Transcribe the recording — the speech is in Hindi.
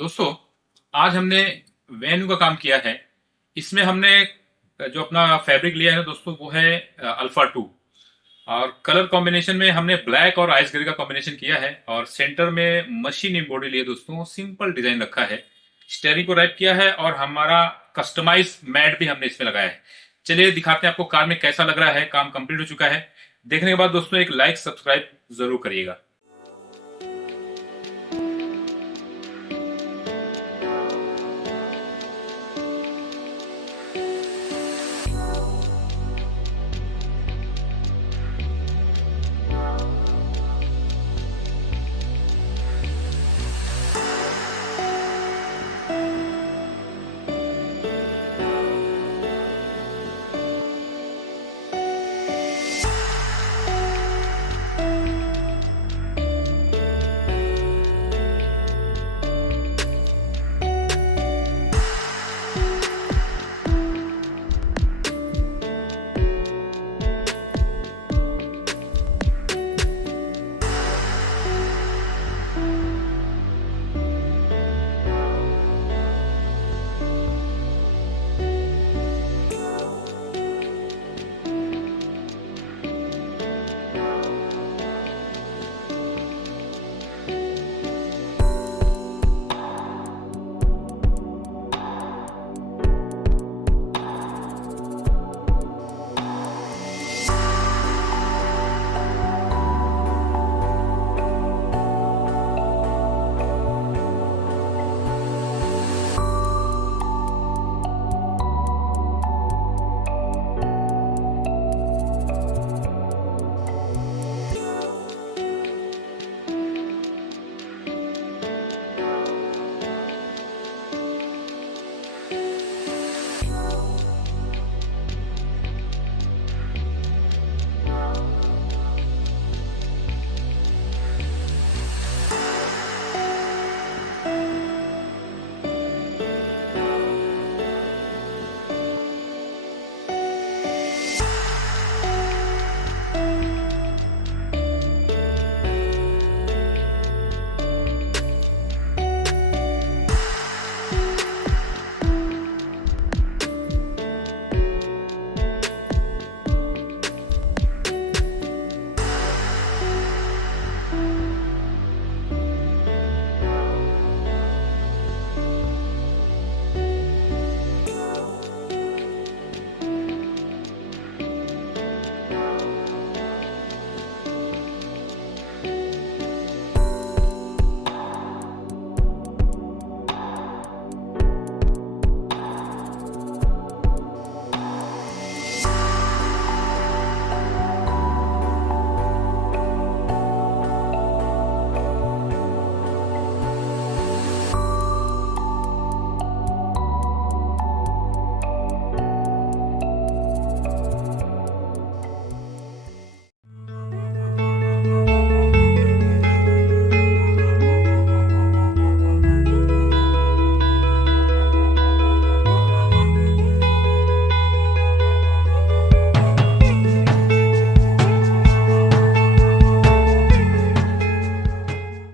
दोस्तों, आज हमने वेन्यू का काम किया है। इसमें हमने जो अपना फैब्रिक लिया है दोस्तों, वो है अल्फा 2। और कलर कॉम्बिनेशन में हमने ब्लैक और आइस ग्रे का कॉम्बिनेशन किया है, और सेंटर में मशीन एम्ब्रॉयडरी लिए दोस्तों, सिंपल डिजाइन रखा है। स्टेयरिंग को रैप किया है और हमारा कस्टमाइज मैट भी हमने इसमें लगाया है। चलिए दिखाते हैं आपको कार में कैसा लग रहा है। काम कंप्लीट हो चुका है। देखने के बाद दोस्तों एक लाइक सब्सक्राइब जरूर करिएगा।